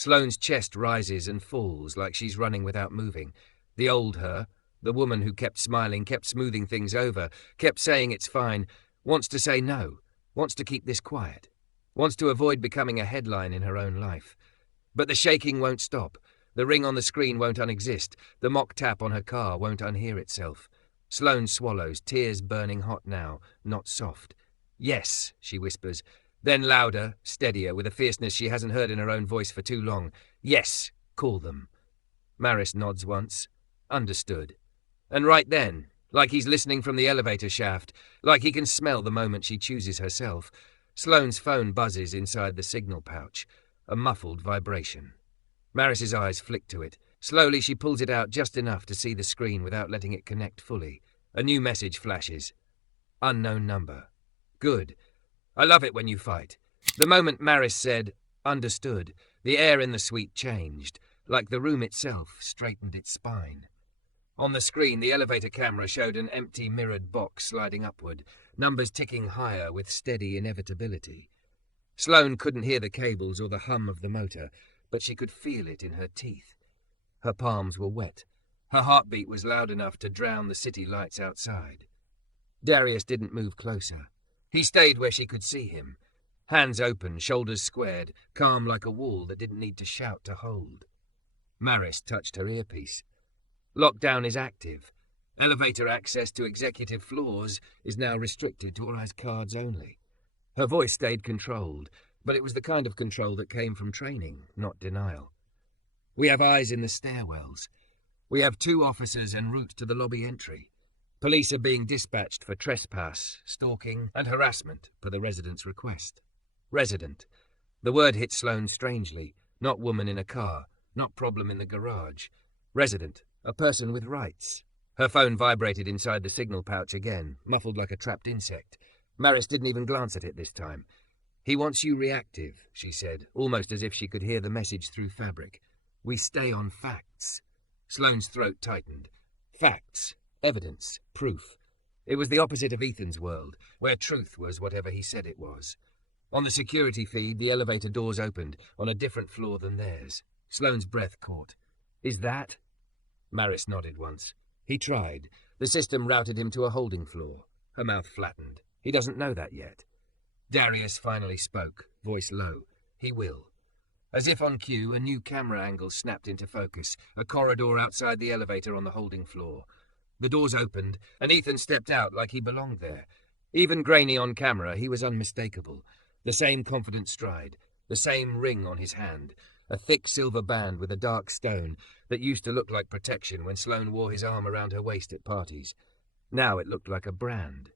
Sloane's chest rises and falls like she's running without moving. The old her, the woman who kept smiling, kept smoothing things over, kept saying it's fine, wants to say no, wants to keep this quiet, wants to avoid becoming a headline in her own life. But the shaking won't stop. The ring on the screen won't unexist. The mock tap on her car won't unhear itself. Sloane swallows, tears burning hot now, not soft. Yes, she whispers. Then louder, steadier, with a fierceness she hasn't heard in her own voice for too long. Yes, call them. Maris nods once. Understood. And right then, like he's listening from the elevator shaft, like he can smell the moment she chooses herself, Sloane's phone buzzes inside the signal pouch. A muffled vibration. Maris's eyes flick to it. Slowly she pulls it out just enough to see the screen without letting it connect fully. A new message flashes. Unknown number. Good. I love it when you fight. The moment Maris said, understood, the air in the suite changed, like the room itself straightened its spine. On the screen, the elevator camera showed an empty mirrored box sliding upward, numbers ticking higher with steady inevitability. Sloane couldn't hear the cables or the hum of the motor, but she could feel it in her teeth. Her palms were wet. Her heartbeat was loud enough to drown the city lights outside. Darius didn't move closer. He stayed where she could see him. Hands open, shoulders squared, calm like a wall that didn't need to shout to hold. Maris touched her earpiece. Lockdown is active. Elevator access to executive floors is now restricted to eyes cards only. Her voice stayed controlled, but it was the kind of control that came from training, not denial. We have eyes in the stairwells. We have 2 officers en route to the lobby entry. Police are being dispatched for trespass, stalking, and harassment per the resident's request. Resident. The word hit Sloane strangely. Not woman in a car, not problem in the garage. Resident. A person with rights. Her phone vibrated inside the signal pouch again, muffled like a trapped insect. Maris didn't even glance at it this time. He wants you reactive, she said, almost as if she could hear the message through fabric. We stay on facts. Sloane's throat tightened. Facts. Evidence. Proof. It was the opposite of Ethan's world, where truth was whatever he said it was. On the security feed, the elevator doors opened, on a different floor than theirs. Sloane's breath caught. Is that? Maris nodded once. He tried. The system routed him to a holding floor. Her mouth flattened. He doesn't know that yet. Darius finally spoke, voice low. He will. As if on cue, a new camera angle snapped into focus, a corridor outside the elevator on the holding floor. The doors opened, and Ethan stepped out like he belonged there. Even grainy on camera, he was unmistakable. The same confident stride, the same ring on his hand, a thick silver band with a dark stone that used to look like protection when Sloane wore his arm around her waist at parties. Now it looked like a brand.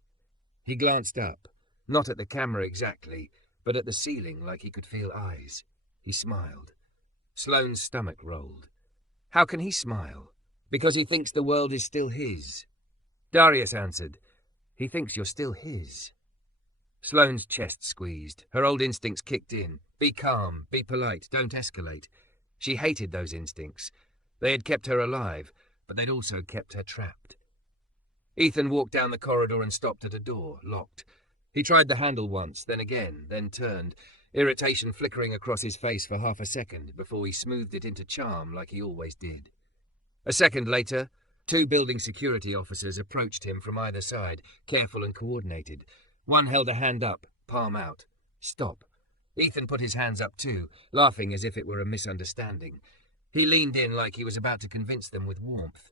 He glanced up, not at the camera exactly, but at the ceiling like he could feel eyes. He smiled. Sloane's stomach rolled. How can he smile? Because he thinks the world is still his. Darius answered. He thinks you're still his. Sloane's chest squeezed. Her old instincts kicked in. Be calm, be polite, don't escalate. She hated those instincts. They had kept her alive, but they'd also kept her trapped. Ethan walked down the corridor and stopped at a door, locked. He tried the handle once, then again, then turned, irritation flickering across his face for half a second before he smoothed it into charm like he always did. A second later, 2 building security officers approached him from either side, careful and coordinated. One held a hand up, palm out. Stop. Ethan put his hands up too, laughing as if it were a misunderstanding. He leaned in like he was about to convince them with warmth.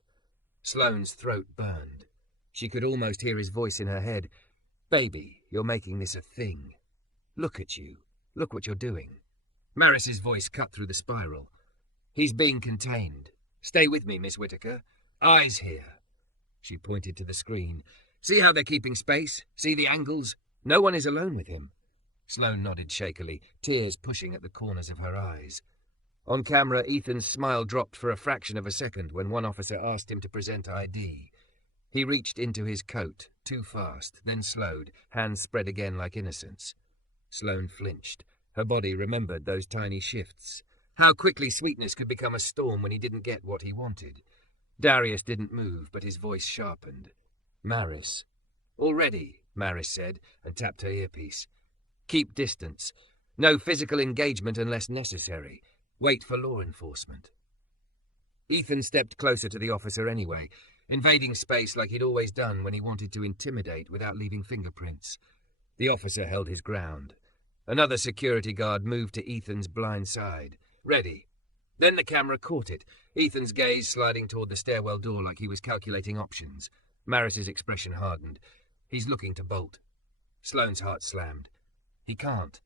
Sloane's throat burned. She could almost hear his voice in her head. Baby, you're making this a thing. Look at you. Look what you're doing. Maris's voice cut through the spiral. He's being contained. Stay with me, Miss Whitaker. Eyes here. She pointed to the screen. See how they're keeping space? See the angles? No one is alone with him. Sloane nodded shakily, tears pushing at the corners of her eyes. On camera, Ethan's smile dropped for a fraction of a second when one officer asked him to present ID. He reached into his coat, too fast, then slowed, hands spread again like innocence. Sloane flinched. Her body remembered those tiny shifts. How quickly sweetness could become a storm when he didn't get what he wanted. Darius didn't move, but his voice sharpened. Maris. Already, Maris said, and tapped her earpiece. Keep distance. No physical engagement unless necessary. Wait for law enforcement. Ethan stepped closer to the officer anyway, invading space like he'd always done when he wanted to intimidate without leaving fingerprints. The officer held his ground. Another security guard moved to Ethan's blind side. Ready. Then the camera caught it, Ethan's gaze sliding toward the stairwell door like he was calculating options. Maris's expression hardened. He's looking to bolt. Sloane's heart slammed. He can't.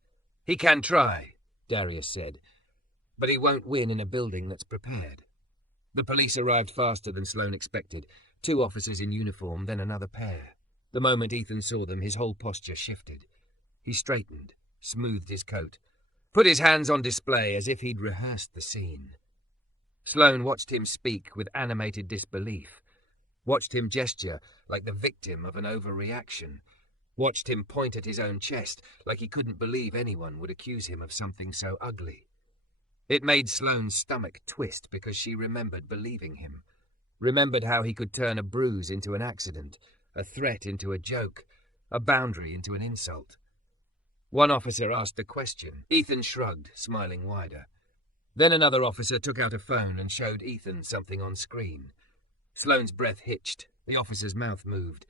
He can try, Darius said. But he won't win in a building that's prepared. The police arrived faster than Sloane expected. 2 officers in uniform, then another pair. The moment Ethan saw them, his whole posture shifted. He straightened, smoothed his coat, put his hands on display as if he'd rehearsed the scene. Sloane watched him speak with animated disbelief, watched him gesture like the victim of an overreaction, watched him point at his own chest like he couldn't believe anyone would accuse him of something so ugly. It made Sloane's stomach twist because she remembered believing him, remembered how he could turn a bruise into an accident, a threat into a joke, a boundary into an insult. One officer asked a question. Ethan shrugged, smiling wider. Then another officer took out a phone and showed Ethan something on screen. Sloane's breath hitched. The officer's mouth moved.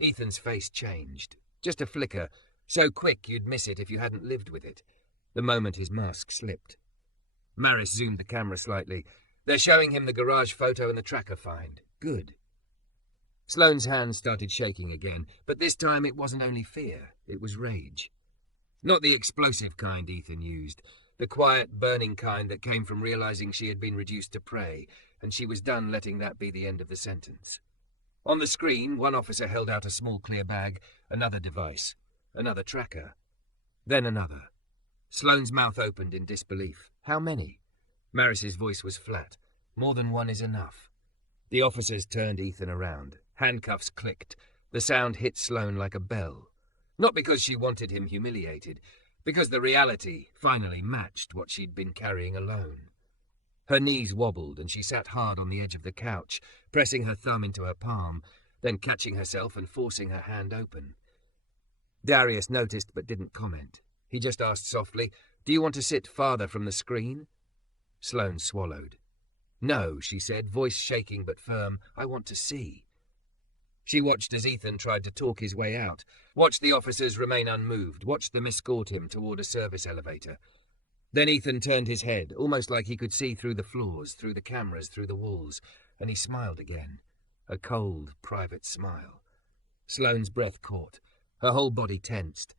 Ethan's face changed. Just a flicker, so quick you'd miss it if you hadn't lived with it. The moment his mask slipped. Maris zoomed the camera slightly. They're showing him the garage photo and the tracker find. Good. Sloane's hands started shaking again, but this time it wasn't only fear, it was rage. Not the explosive kind Ethan used, the quiet, burning kind that came from realizing she had been reduced to prey, and she was done letting that be the end of the sentence. On the screen, one officer held out a small clear bag, another device, another tracker, then another. Sloane's mouth opened in disbelief. How many? Maris's voice was flat. More than one is enough. The officers turned Ethan around. Handcuffs clicked. The sound hit Sloane like a bell. Not because she wanted him humiliated, because the reality finally matched what she'd been carrying alone. Her knees wobbled and she sat hard on the edge of the couch, pressing her thumb into her palm, then catching herself and forcing her hand open. Darius noticed but didn't comment. He just asked softly, "Do you want to sit farther from the screen?" Sloane swallowed. "No," she said, voice shaking but firm. "I want to see." She watched as Ethan tried to talk his way out, watched the officers remain unmoved, watched them escort him toward a service elevator. Then Ethan turned his head, almost like he could see through the floors, through the cameras, through the walls, and he smiled again. A cold, private smile. Sloane's breath caught. Her whole body tensed.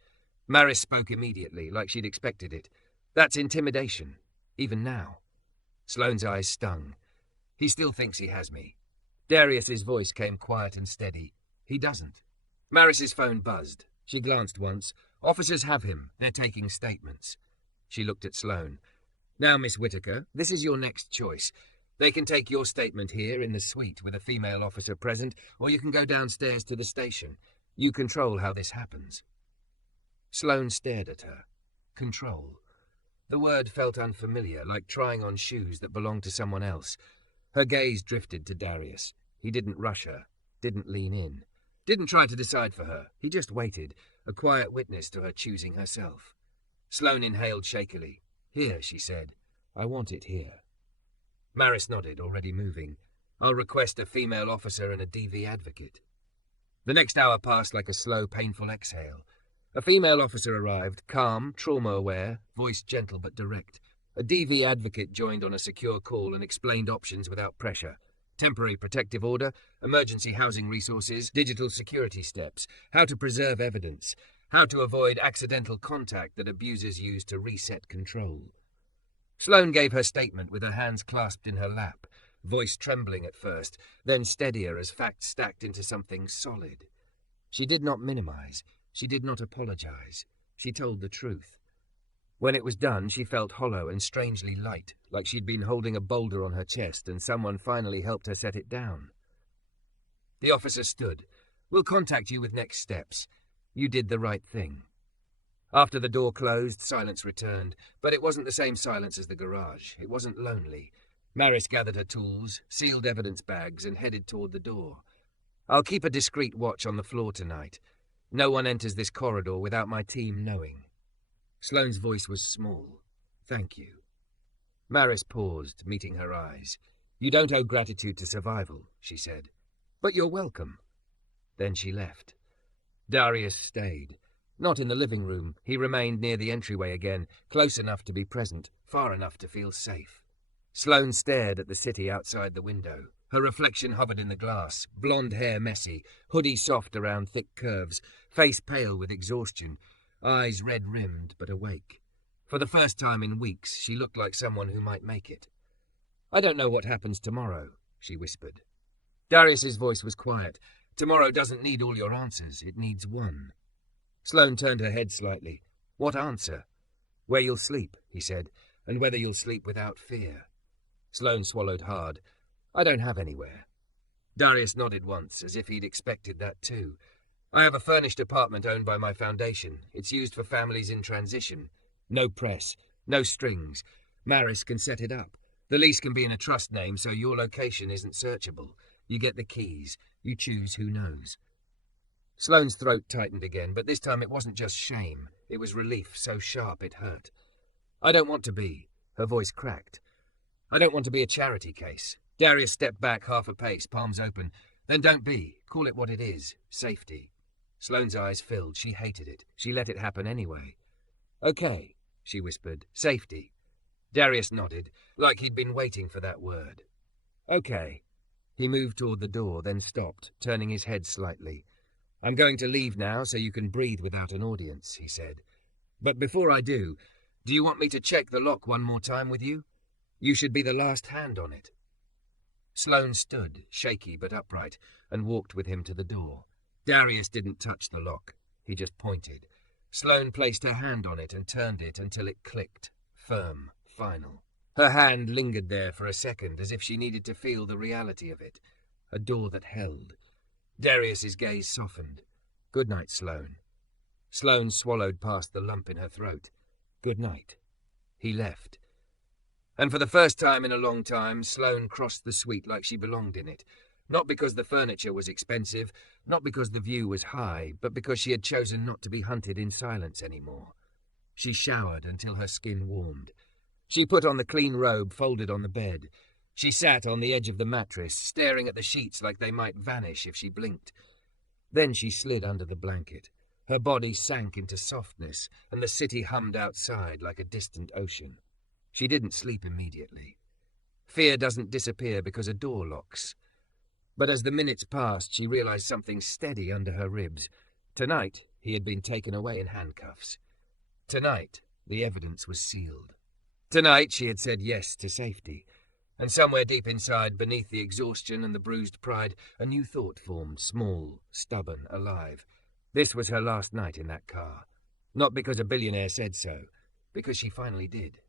Maris spoke immediately, like she'd expected it. "That's intimidation, even now." Sloane's eyes stung. "He still thinks he has me." Darius's voice came quiet and steady. "He doesn't." Maris's phone buzzed. She glanced once. "Officers have him. They're taking statements." She looked at Sloane. "Now, Miss Whitaker, this is your next choice. They can take your statement here in the suite with a female officer present, or you can go downstairs to the station. You control how this happens." Sloane stared at her. Control. The word felt unfamiliar, like trying on shoes that belonged to someone else. Her gaze drifted to Darius. He didn't rush her, didn't lean in, didn't try to decide for her. He just waited, a quiet witness to her choosing herself. Sloane inhaled shakily. "Here," she said. "I want it here." Maris nodded, already moving. "I'll request a female officer and a DV advocate." The next hour passed like a slow, painful exhale. A female officer arrived, calm, trauma-aware, voice gentle but direct. A DV advocate joined on a secure call and explained options without pressure. Temporary protective order, emergency housing resources, digital security steps, how to preserve evidence, how to avoid accidental contact that abusers use to reset control. Sloane gave her statement with her hands clasped in her lap, voice trembling at first, then steadier as facts stacked into something solid. She did not minimize. She did not apologize. She told the truth. When it was done, she felt hollow and strangely light, like she'd been holding a boulder on her chest and someone finally helped her set it down. The officer stood. "We'll contact you with next steps. You did the right thing." After the door closed, silence returned, but it wasn't the same silence as the garage. It wasn't lonely. Maris gathered her tools, sealed evidence bags, and headed toward the door. "I'll keep a discreet watch on the floor tonight. No one enters this corridor without my team knowing." Sloane's voice was small. "Thank you." Maris paused, meeting her eyes. "You don't owe gratitude to survival," she said. "But you're welcome." Then she left. Darius stayed. Not in the living room. He remained near the entryway again, close enough to be present, far enough to feel safe. Sloane stared at the city outside the window. Her reflection hovered in the glass, blonde hair messy, hoodie soft around thick curves, face pale with exhaustion, eyes red-rimmed but awake. For the first time in weeks, she looked like someone who might make it. "I don't know what happens tomorrow," she whispered. Darius's voice was quiet. "Tomorrow doesn't need all your answers. It needs one." Sloane turned her head slightly. "What answer?" "Where you'll sleep," he said, "and whether you'll sleep without fear." Sloane swallowed hard. "I don't have anywhere." Darius nodded once, as if he'd expected that too. "I have a furnished apartment owned by my foundation. It's used for families in transition. No press, no strings. Maris can set it up. The lease can be in a trust name, so your location isn't searchable. You get the keys. You choose who knows." Sloane's throat tightened again, but this time it wasn't just shame. It was relief, so sharp it hurt. "I don't want to be." Her voice cracked. "I don't want to be a charity case." Darius stepped back half a pace, palms open. "Then don't be. Call it what it is. Safety." Sloane's eyes filled. She hated it. She let it happen anyway. "Okay," she whispered. "Safety." Darius nodded, like he'd been waiting for that word. "Okay." He moved toward the door, then stopped, turning his head slightly. "I'm going to leave now so you can breathe without an audience," he said. "But before I do you want me to check the lock one more time with you? You should be the last hand on it." Sloane stood, shaky but upright, and walked with him to the door. Darius didn't touch the lock. He just pointed. Sloane placed her hand on it and turned it until it clicked, firm, final. Her hand lingered there for a second, as if she needed to feel the reality of it. A door that held. Darius's gaze softened. "Good night, Sloane." Sloane swallowed past the lump in her throat. "Good night." He left. And for the first time in a long time, Sloane crossed the suite like she belonged in it. Not because the furniture was expensive, not because the view was high, but because she had chosen not to be hunted in silence anymore. She showered until her skin warmed. She put on the clean robe folded on the bed. She sat on the edge of the mattress, staring at the sheets like they might vanish if she blinked. Then she slid under the blanket. Her body sank into softness, and the city hummed outside like a distant ocean. She didn't sleep immediately. Fear doesn't disappear because a door locks. But as the minutes passed, she realized something steady under her ribs. Tonight, he had been taken away in handcuffs. Tonight, the evidence was sealed. Tonight, she had said yes to safety. And somewhere deep inside, beneath the exhaustion and the bruised pride, a new thought formed, small, stubborn, alive. This was her last night in that car. Not because a billionaire said so, because she finally did.